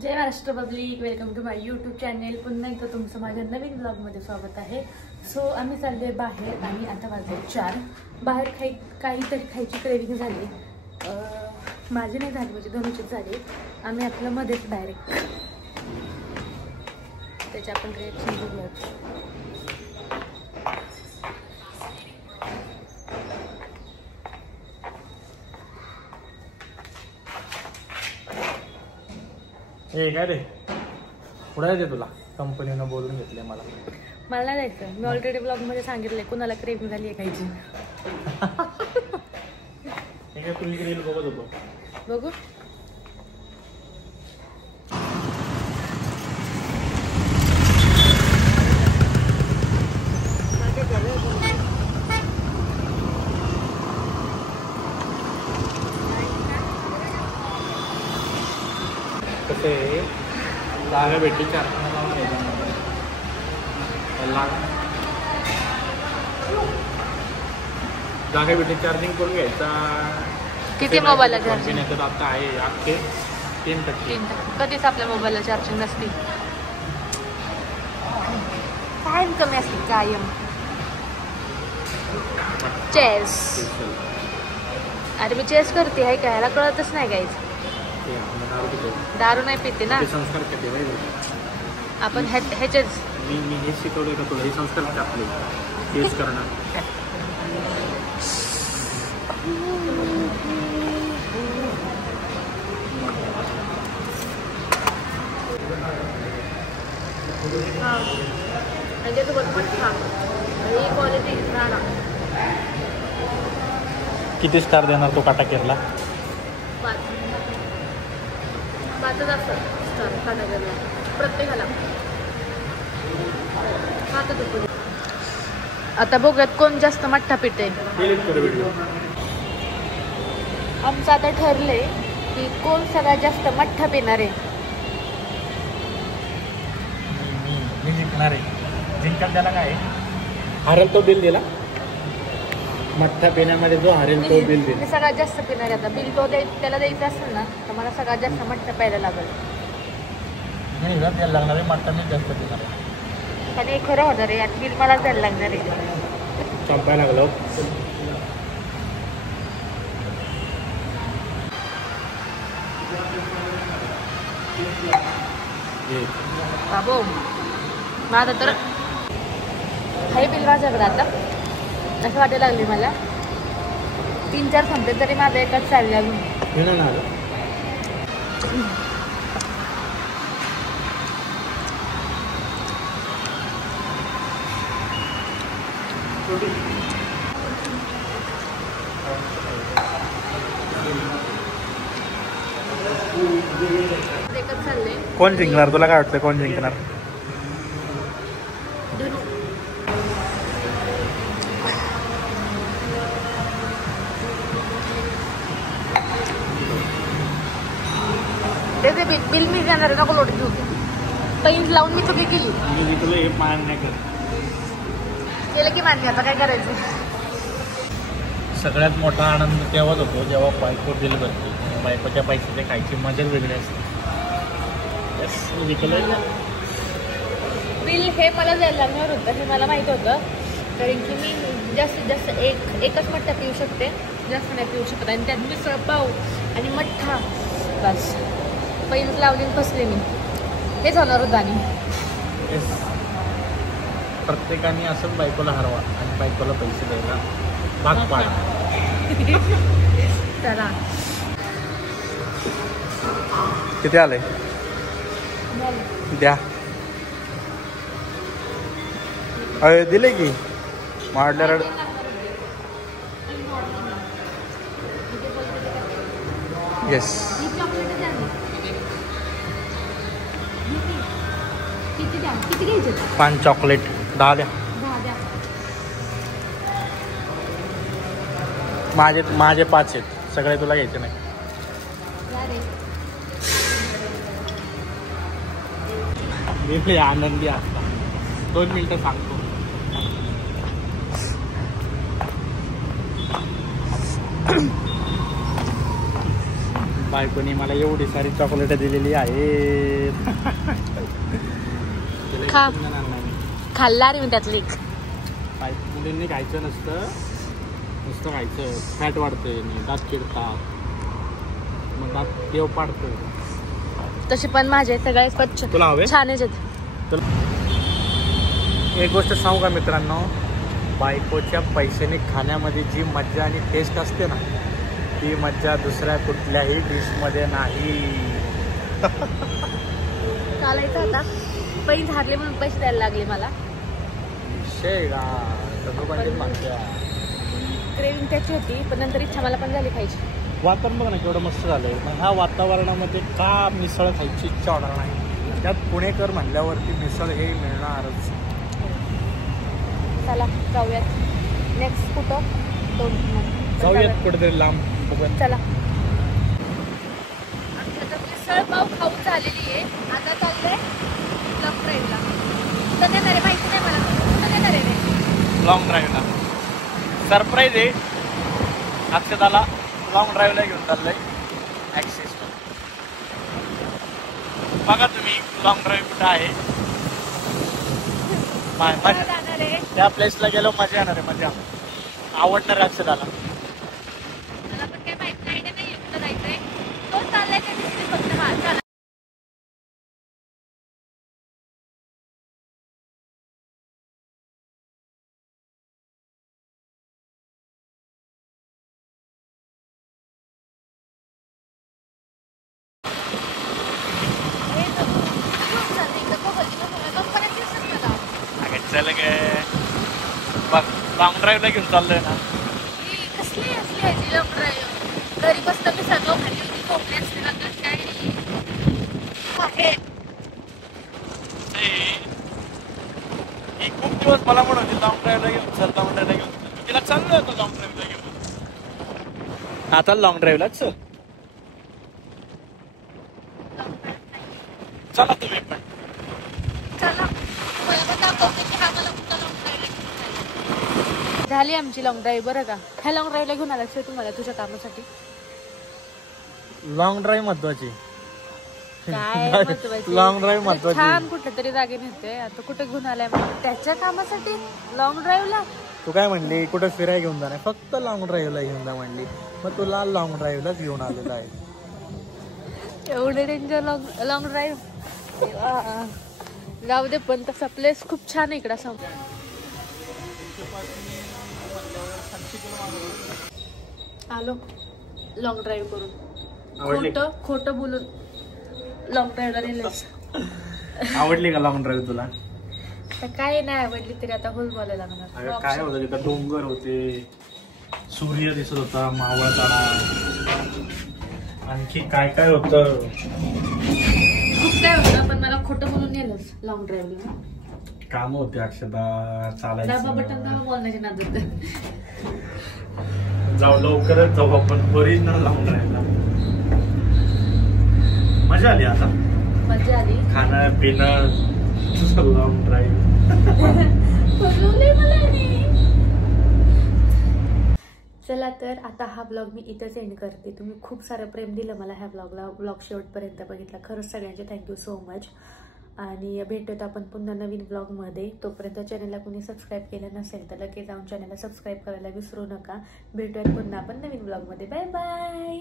Jai Maharashtra public, welcome to my YouTube channel. पुन्हा एकदा तुमचं माझ्या नवीन ब्लॉगमध्ये स्वागत आहे. सो आम्ही चालले बाहेर आणि आता वाजले 4. बाहेर काहीतरी खायची क्रेविंग झाली. माझी नाही झाली, म्हणजे दोन्हीचीच झाली. आम्ही आपलं मध्येच डायरेक्ट त्याच्या आपण रिएक्शन बघूयात. हे काय रे, पुढे जायचं तुला? कंपनीनं बोलून घेतले मला नाही जायचं. मी ऑलरेडी ब्लॉगमध्ये सांगितलंय कुणाला क्रेविंग झाली आहे खायची. तुझी रील बघत होतो. बघू. कसे जागा भेटली 4 जागा भेटली, चार्जिंग करून घ्यायचा. किती मोबाईलला चार्जिंग? आता आहे 3%. कधीच आपल्या मोबाईलला चार्जिंग नसते, कायम कमी असते कायम. चेस. अरे मी चेस करते आहे, काय याला कळतच नाही काहीच. दारू नाही पिते ना संस्कार करते आपण. ह्याचेच मी हे शिकवलं का तुला? हे संस्कार आपले चेस करणं. किती स्टार देणार तो काटा केरला? 5 असतात काटागरला प्रत्येकाला. आता बघूयात कोण जास्त मठ्ठा पिते. आमचं आता ठरलंय की कोण सगळ्यात जास्त मठ्ठा पिणार आहे. मी जिंकणार आहे. जिंकल त्याला काय हरेल तो बिल दिला. मठ्ठा पिण्यामध्ये जो हरेल तो बिल दिला. मी सगळ्यात जास्त पिणार आहे. आता बिल तो त्याला द्यायचं असेल ना तर मला सगळ्यात जास्त मठ्ठा प्यायला लागेल. नाही द्यायला लागणार आहे. मठ्ठा मी जास्त पिणार आहे. आणि खरं होणार आहे आणि बिल मला द्यायला लागणार आहे. संपायला लागलो. बाबो माझं तर हाय बिल माझ्याकडे. आता असं वाटायला लागली मला 3-4 संपले तरी माझं एकच चालले अजून. एकच चालले. कोण जिंकणार तुला काय वाटतं? कोण जिंकणार? त्याचे बिल मी जाणार आहे. नको लोट घेऊ. पैंट लावून मी चुकी केली. मी तुला हे मान्य कर केलं की मान्य. आता काय करायचं? सगळ्यात मोठा आनंद तेव्हाच होतो जेव्हा बायको दिल करते. बायकोच्या पैशाचे खायची मजाच वेगळी असते. बिल हे मला द्यायला लागणार होतं, हे मला माहीत होतं. कारण की मी जास्तीत जास्त एकच मठ्ठा पिऊ शकते, जास्त नाही पिऊ शकत. आणि त्यात मिसळ पाव आणि मठ्ठा बस. पैंट लावली फसले मी. हेच होणार होतं. आणि प्रत्येकाने असंच बायकोला हरवा आणि बायकोला पैसे द्यायला भाग पाडा. चला किती आले द्या. अरे दिले की मारल्या रड. येस 5 चॉकलेट 10 द्या. माझे 5 आहेत. सगळे तुला घ्यायचे नाही. मी आनंदी असता. 2 मिनिटं सांगतो. बायकोनी मला एवढी सारी चॉकलेट दिलेली आहे. खा. खाल्ला रे मी त्यातली. मुलींनी खायचं नसतं, नुसतं खायचं. फॅट वाढते, दात किडतात, मग दात देव पाडतं. तसे पण माझे सगळे स्वच्छ तुला हवे छानच आहेत. एक गोष्ट सांगू का मित्रांनो, बायकोच्या पैशाने खाण्यामध्ये जी मज्जा आणि टेस्ट असते ना, ती मज्जा दुसऱ्या कुठल्याही डिशमध्ये नाही. चालायचं आता पैसे हारले म्हणून पैसे द्यायला लागले मला. क्रेविंग त्याची होती, पण नंतर इच्छा मला पण झाली खायची. वातावरण बघ ना केवढं मस्त झालंय. मग ह्या वातावरणामध्ये का मिसळ खायची इच्छा होणार नाही? त्यात पुणेकर म्हणल्यावरती मिसळ हे मिळणारच. चला जाऊयात. नेक्स्ट कुठं जाऊयात कुठेतरी लांब बघून. चला. मिसळ पाव खाऊन झालेली आहे, आता चाललंय लॉंग ड्राईव्हला. कुठं देणार आहे माहिती नाही मला, कुठं देणार आहे लॉंग ड्राईव्हला. सरप्राईज आहे अक्षताला. लॉंग ड्राईव्हला घेऊन चाललंय ॲक्सिस. बघा तुम्ही लॉंग ड्राईव्ह कुठं आहे. त्या प्लेसला गेलो मजा येणार आहे. मजा आवडणार आहे अक्षताला. मला पण काही माहिती नाही कुठं जायचंय. तो चाललाय त्या फक्त माझा. चल गे बघ, लॉंग ड्राईव्हला घेऊन चाललोय ना. कसली असली आहे लॉंग ड्राईव्ह? घरी बसता मी सर्व खाली होती, कोंबडी असते ना काय खूप दिवस मला म्हणत होती लॉंग ड्राईव्हला घेऊन चल, लॉंग ड्राईव्हला घेऊन चल. तिला चाललोय आता लॉंग ड्राईव्हला घेऊन. आता लॉंग ड्राईव्हलाच चल. चला तुम्ही पण. चला. झाली आमची लॉंग ड्राईव्ह. बरं का, ह्या लॉंग ड्राईव्हला घेऊन आला तुम्हाला तुझ्या कामासाठी. लॉंग ड्राईव्ह महत्वाची. काय महत्वाची? लॉंग ड्राईव्ह महत्वाची. छान कुठल्या तरी जागे नेते. आता कुठे घेऊन आलाय त्याच्या कामासाठी लॉंग ड्राईव्हला. तू काय म्हणली कुठे फिरायला घेऊन जा नाही, फक्त लॉंग ड्राईव्हला घेऊन जा म्हणली. मग तुला लॉंग ड्राईव्हलाच घेऊन आलेला आहे. एवढे डेंजर लॉंग ड्राईव्ह. जाऊ दे, पण तसा प्लेस खूप छान आहे इकडं. सांग आलो लॉंग ड्राईव्ह करून. खोटं बोलून लॉंग ड्राईव्हला नेलं. आवडली का लॉंग ड्राईव्ह तुला? काय नाही आवडली तरी आता होल बोलायला लागणार. काय होतं तिथं? डोंगर होते, सूर्य दिसत होता मावळताना, आणखी काय काय होतं, खूप काय होतं. पण मला खोटं बोलून नेलंच लॉंग ड्राईव्हला. काम होते अक्षता, चालायचं. बटन दाबा बोलण्याची नादात. जाऊ लवकरच जाऊ आपण ओरिजिनल लॉंग ड्राईव्हला. मजा आली. आता मजा आली. खाणं पिणं लॉंग ड्राईव्ह. चला तर आता हा ब्लॉग मी इथंच एंड करते. तुम्ही खूप सारं प्रेम दिलं मला ह्या ब्लॉगला. ब्लॉग शेवटपर्यंत बघितला, खरंच सगळ्यांचे थँक्यू सो मच. आणि भेटूयात आपण पुन्हा नवीन ब्लॉगमध्ये. तोपर्यंत चॅनलला कोणी सबस्क्राईब केलं नसेल तर लगेच जाऊन चॅनलला सबस्क्राईब करायला विसरू नका. भेटूयात पुन्हा आपण नवीन ब्लॉगमध्ये. Bye bye.